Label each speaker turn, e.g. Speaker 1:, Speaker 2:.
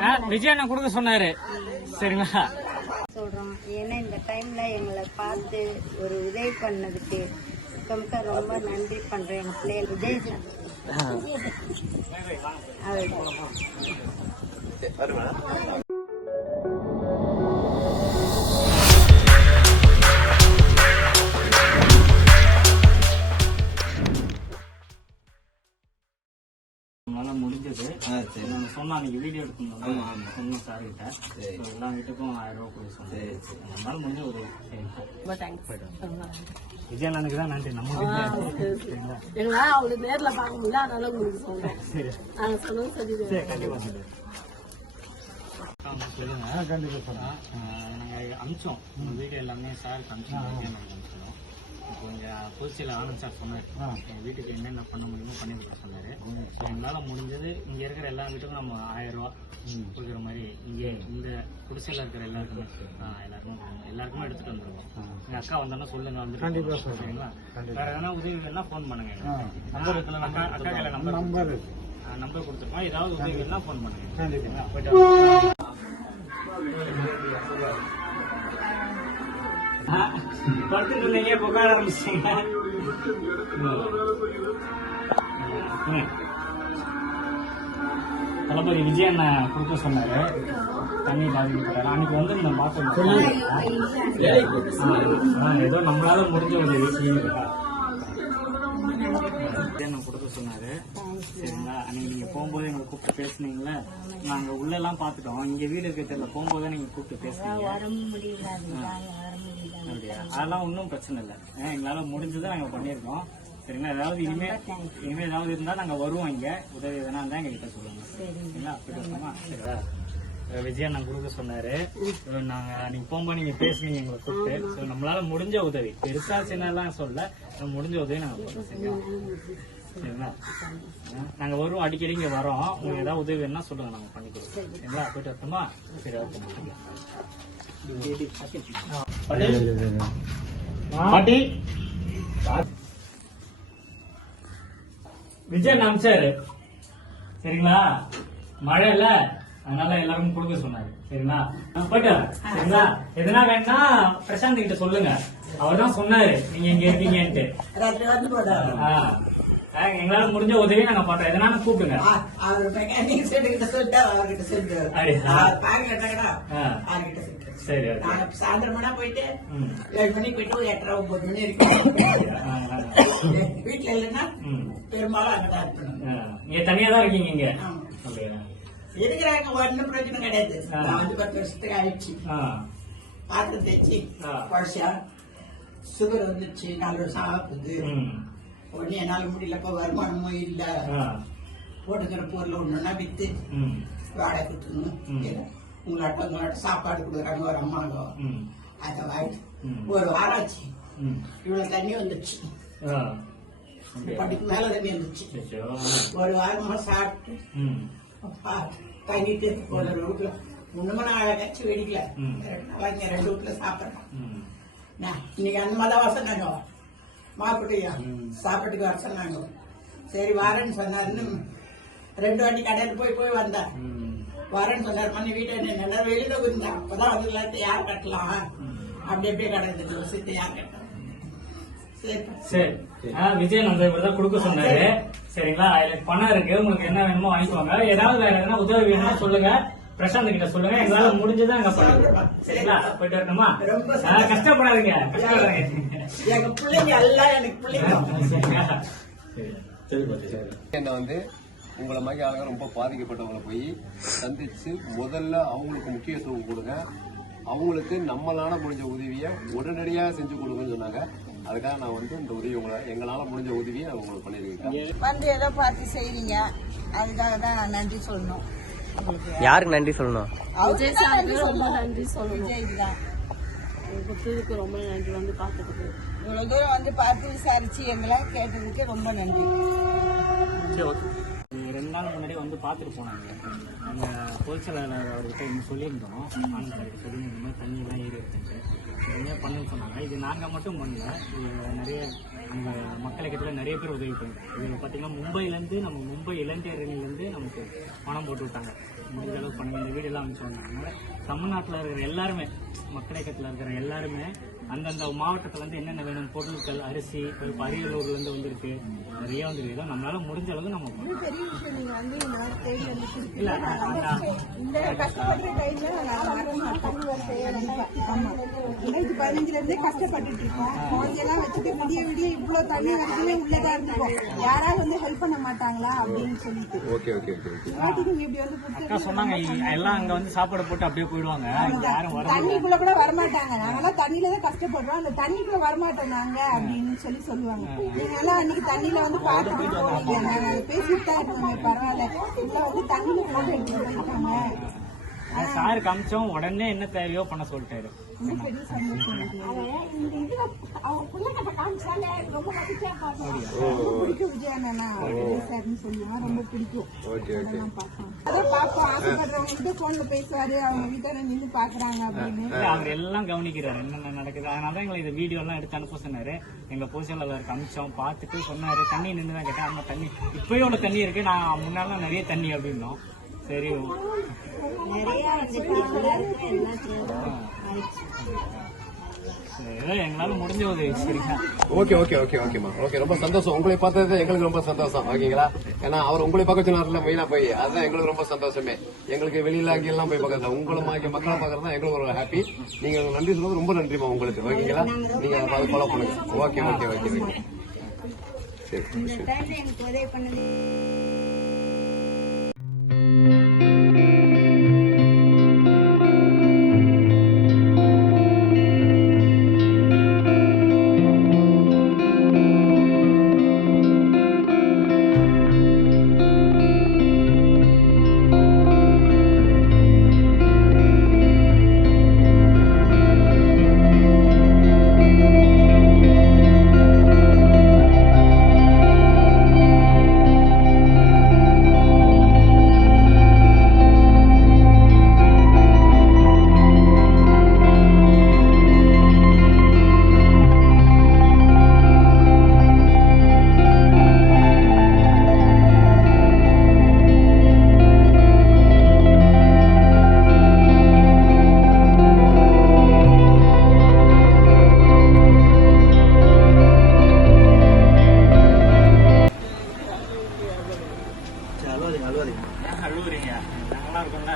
Speaker 1: ஆ, விஜய் அண்ணா கொடுக்க சொன்னாரு. சரிங்களா?
Speaker 2: சொல்றோம். ஏன்னா இந்த டைம்ல எங்களை பார்த்து ஒரு உதவி பண்ணதுக்கு மிக்க ரொம்ப நன்றி பண்றேன். எங்க பிள்ளைகள் விஜய் அவர்
Speaker 1: நம்மளால முடிஞ்சது. நாங்க சொன்னோம் அன்னைக்கு வீடியோ எடுக்கணும் சொன்னோம் சார். கிட்ட எல்லா வீட்டுக்கும் ஆயிரம் ரூபாய் கொடுக்க சொன்னேன் நம்மளால முடிஞ்ச சரிங்களா விஜய் அண்ணனுக்கு தான் நன்றி. நம்ம
Speaker 3: எங்களா அவளுக்கு நேர்ல பார்க்க முடியல அதனால உங்களுக்கு சொல்றேன்.
Speaker 1: சரி.
Speaker 3: நாங்க சொன்னது சரி
Speaker 1: சரி. கண்டிப்பா சொல்லுங்க ஆமா, சொல்லுங்க. கண்டிப்பா சொல்றேன் நாங்க அமிச்சோம் வீடியோ எல்லாமே சார் அமிச்சோம் நாங்க அமிச்சோம் இப்போ இங்க பொதுச்சியில் ஆனந்த் சார் சொன்னார். எங்க வீட்டுக்கு என்னென்ன பண்ண முடியுமோ பண்ணி கொடுக்க சொன்னாரு. So, எங்களால முடிஞ்சது இங்க இருக்கிற எல்லா வீட்டுக்கும் நம்ம ஆயிரம் ரூபாய் கொடுக்குற மாதிரி இங்க இந்த குடிசையில இருக்கிற எல்லாருக்குமே எல்லாருக்கும். எல்லாருக்குமே எடுத்துட்டு வந்துருக்கோம் எங்க அக்கா வந்தோன்னா சொல்லுங்க வந்து கண்டிப்பா சரிங்களா? வேற எதனா உதவி வேணா ஃபோன் பண்ணுங்க. நம்பர் அக்கா அக்கா கையில நம்பர் நம்பர் நம்பர் கொடுத்துருக்கோம் ஏதாவது உதவி வேணா ஃபோன் பண்ணுங்க. போயிட்டு படுத்துட்டு இருந்தீங்க இப்ப உட்கார தளபதி விஜய் அண்ணன் கொடுக்க சொன்னாரு. தண்ணி பாதிக்கப்பட்டாரு அன்னைக்கு வந்து நம்ம பார்த்தோம். ஆ, ஏதோ நம்மளால முடிஞ்ச ஒரு விஷயம் கொடுக்க சொன்னாரு. சரிங்களா? அன்னைக்கு நீங்க போகும்போது எங்களை கூப்பிட்டு பேசுனீங்களே நாங்க உள்ள எல்லாம் பாத்துட்டோம் இங்க வீடு இருக்க தெரியல போகும்போது நீங்க கூப்பிட்டு பேசுனீங்க. அப்படியா அதெல்லாம் ஒன்றும் பிரச்சனை இல்லை. எங்களால முடிஞ்சதை நாங்க பண்ணியிருக்கோம். சரிங்களா? ஏதாவது இனிமே இனிமே ஏதாவது இருந்தா நாங்க வருவோம் இங்க. உதவி எதனா இருந்தா எங்க கிட்ட சொல்லுங்க சரிங்களா? போயிட்டு வரலாமா சரிங்களா? விஜய் அண்ணன் கொடுக்க சொன்னாரு. அஹ் நாங்க நீங்க போகும்போது நீங்க பேசுனீங்க எங்களை கூப்பிட்டு. நம்மளால முடிஞ்ச உதவி. பெருசா சின்னலாம் சொல்ல முடிஞ்ச உதவி நாங்க பண்றோம் சரிங்களா? நாங்க வருவோம் அடிக்கடி இங்க வரோம். உங்களுக்கு ஏதாவது உதவி வேணா சொல்லுங்க நாங்க பண்ணி கொடுப்போம். சரிங்களா? போயிட்டு வரட்டுமா? சரி பாட்டி. விஜய் அமிச்சாரு சரிங்களா? மழை இல்ல. அதனால எல்லாரும் கொடுக்க சொன்னாரு. சரிங்களா? போயிட்டு. சரிங்களா? எதனா வேணா பிரசாந்த் கிட்ட சொல்லுங்க. அவர் தான் சொன்னாரு. நீங்க இங்க இருக்கீங்கன்ட்டு எங்களால முடிஞ்ச உதவி நாங்க பண்றோம். எதனா கூப்பிடுங்க. சரி
Speaker 4: சாயந்தரமானா போயிட்டு. ஏழு மணிக்கு போயிட்டு எட்டரை ஒன்பது மணி
Speaker 1: ஆ,
Speaker 4: வீட்டுல இல்லைன்னா. பெரும்பாலும் அங்கதான் இருக்கணும்.
Speaker 1: ஆ. நீங்க தனியா தான் இருக்கீங்க இங்க?
Speaker 4: இருக்கிறாங்க ஒன்னும் பிரச்சனை கிடையாது. நான் வந்து பத்து வருஷத்துக்கு ஆயிடுச்சு.
Speaker 1: ஆ.
Speaker 4: பாத்திரம் தேய்ச்சி. குழச்சா சுகர் வந்துச்சு நாலு வருஷம் ஆகுது. உடனே என்னால முடியலப்ப வருமானமும் இல்ல. போட்டுக்கிற பொருள் ஒண்ணுன்னா
Speaker 1: ம்.
Speaker 4: வாடகை கொடுத்துக்கணும் உங்களாட்ட உங்களாட்ட சாப்பாடு கொடுக்குறாங்க ஒரு அம்மாங்க. அதை வாங்கிட்டு
Speaker 1: ம்.
Speaker 4: ஒரு
Speaker 1: ம்.
Speaker 4: இவ்வளவு தண்ணி வந்துச்சு? படிக்கு மேல தண்ணி வந்துச்சு. ஒரு வாரமா சாப்பிட்டு தங்கிட்டு ஒரு வீட்டுல ஒண்ணுமே நான் அழகாச்சு வெடிக்கல. ரெண்டு நாளா இங்க ரெண்டு வீட்டுல சாப்பிடுறேன் இன்னைக்கு அந்த மாதிரி வர சொன்னாங்க மாப்பிட்டையா. சாப்பாட்டுக்கு வர சொன்னாங்க. சரி வரேன்னு சொன்னாருன்னு ரெண்டு வாட்டி கடையில் போய் போய் வந்தேன். வரேன்னு சொன்னார். மணி வீட்டை என்ன வெளியில இருந்தேன் அப்பதான் வந்து எல்லாத்தையும் யார் கட்டலாம்? அப்படி அப்படியே கிடக்குது வசதி யார் கட்டலாம் சரி.
Speaker 1: சரி. ஆ, விஜய் நம்ம இப்படிதான் கொடுக்க சொன்னாரு. சரிங்களா? அதுல பணம் இருக்கு உங்களுக்கு என்ன வேணுமோ வாங்கிக்கோங்க ஏதாவது வேற எதனா உதவி வேணும்னா சொல்லுங்க. பிரசாந்த் கிட்ட சொல்லுங்க. எங்களால முடிஞ்சதை அங்க பண்ணுங்க சரிங்களா? போயிட்டு வரணுமா கஷ்டப்படாதீங்க. கஷ்டப்படாதீங்க.
Speaker 4: எங்க பிள்ளைங்க எல்லாம் எனக்கு பிள்ளைங்க?
Speaker 5: என்னை வந்து உங்களை மாதிரி ஆளுங்க ரொம்ப பாதிக்கப்பட்டவங்களை போய் சந்திச்சு முதல்ல அவங்களுக்கு முக்கியத்துவம் கொடுங்க. அவங்களுக்கு நம்மளால முடிஞ்ச உதவியை உடனடியாக செஞ்சு கொடுங்கன்னு சொன்னாங்க. அதுக்காக நான் வந்து இந்த உதவி உங்களை எங்களால முடிஞ்ச உதவியை நான் உங்களுக்கு பண்ணியிருக்கேன்.
Speaker 2: வந்து ஏதோ பார்த்து செய்றீங்க. அதுக்காக தான் நான் நன்றி சொல்லணும்.
Speaker 6: யாருக்கு நன்றி சொல்லணும்?
Speaker 3: விஜய் சாருக்கு ரொம்ப நன்றி சொல்லணும்.
Speaker 2: தான்.
Speaker 3: கொடுத்ததுக்கு ரொம்ப நன்றி வந்து பார்த்ததுக்கு.
Speaker 2: இவ்வளவு தூரம் வந்து பார்த்து விசாரிச்சு எங்களை கேட்டதுக்கு ரொம்ப நன்றி.
Speaker 1: ரெண்டு நாள் முன்னாடி வந்து பார்த்துட்டு போனாங்க. அந்த பொதுச்செயலாளர் அவர்கிட்ட இன்னும் சொல்லியிருந்தோம். ஆனந்த் சார் சொல்லி இந்த மாதிரி தண்ணி எல்லாம் ஏறி இருக்குன்ட்டு என்ன பண்ணுன்னு சொன்னாங்க. இது நாங்கள் மட்டும் பண்ணல. இது நிறைய இந்த மக்கள் இயக்கத்தில் நிறைய பேர் உதவி பண்ணுங்க இதில் பார்த்தீங்கன்னா மும்பைலேருந்து நம்ம மும்பை இளந்தேரணிலேருந்து நமக்கு பணம் போட்டு விட்டாங்க. முடிஞ்ச அளவுக்கு பண்ணுங்க இந்த வீடியோலாம் அனுப்பிச்சு வந்தாங்க தமிழ்நாட்டில் இருக்கிற எல்லாருமே மக்கள் இயக்கத்தில் இருக்கிற எல்லாருமே அந்தந்த மாவட்டத்துல இருந்து என்னென்ன வேணும்? பொருட்கள் அரிசி இப்போ அரியலூர்லேருந்து வந்திருக்கு. நிறைய வந்திருக்கு. நம்மளால முடிஞ்ச அளவுக்கு நம்ம.
Speaker 7: பெரிய விஷயம். வந்து வந்து
Speaker 1: இல்ல
Speaker 7: இந்த கஷ்டப்படுற டைம்ல நாங்க வர மாட்டோம் ஆமா. ரெண்டாயிரத்தி கஷ்டப்பட்டுட்டு இருக்கோம். குழந்தையெல்லாம் வச்சுட்டு விடிய விடிய இவ்வளவு தண்ணி வரைக்குமே உள்ளதா இருந்துக்கும் யாராவது வந்து ஹெல்ப் பண்ண மாட்டாங்களா அப்படின்னு சொல்லிட்டு.
Speaker 5: Okay okay okay okay.
Speaker 7: வாட்டி நீங்க இப்படி வந்து கொடுத்து
Speaker 1: அக்கா சொன்னாங்க எல்லாம் அங்க வந்து சாப்பாடு போட்டு அப்படியே போயிடுவாங்க. யாரும் வர
Speaker 7: தண்ணிக்குள்ள கூட வரமாட்டாங்க. நாங்கெல்லாம் தண்ணியில தான் கஷ்டப்படுறோம். அந்த தண்ணிக்குள்ள வரமாட்டோம் நாங்க அப்படின்னு சொல்லி சொல்லுவாங்க. நீங்க எல்லாம் அன்னைக்கு தண்ணியில வந்து பார்த்துட்டு போனீங்க நாங்க பேசிட்டு தான் இருந்தோமே பரவாயில்ல. உள்ள வந்து தண்ணியில போட்டு எடுத்துட்டு போயிருக்காங்க.
Speaker 1: சார் காமிச்சோம் உடனே என்ன தேவையோ பண்ண சொல்லிட்டாரு. அவர் எல்லாம் கவனிக்கிறாரு. என்னென்ன நடக்குது? அதனால தான் எங்களை இந்த வீடியோ எல்லாம் எடுத்து அனுப்ப சொன்னாரு. எங்க பொசிஷன்ல அமிச்சோம் பார்த்துட்டு சொன்னாரு. தண்ணி நின்று தான் கேட்டேன். ஆமா தண்ணி. இப்பயும் உள்ள தண்ணி இருக்கு. நான் முன்னால நிறைய தண்ணி அப்படின்னோம். சரி
Speaker 8: நிறைய
Speaker 1: எங்களால முடிஞ்ச உதவி சரிங்களா
Speaker 5: ஓகே ஓகே ஓகே ஓகேம்மா. ஓகே ரொம்ப சந்தோஷம். உங்களை பார்த்தது எங்களுக்கு ரொம்ப சந்தோஷம். ஓகேங்களா? ஏன்னா அவர் உங்களை பார்க்க சொன்னார்ல மெயினா போய். அதுதான் எங்களுக்கு ரொம்ப சந்தோஷமே. எங்களுக்கு வெளியில அங்கெல்லாம் போய் பார்க்கறது உங்களை மா- மக்களை பார்க்கறது தான் எங்களுக்கு ஒரு ஹாப்பி நீங்க நன்றி சொல்றது ரொம்ப நன்றிமா உங்களுக்கு. ஓகேங்களா? நீங்க அதை ஃபாலோ பண்ணுங்க. Okay okay okay okay. சரி
Speaker 8: இந்த டைம்ல எனக்கு அழுவுறீங்க நாங்களாம் இருக்கோம்ல?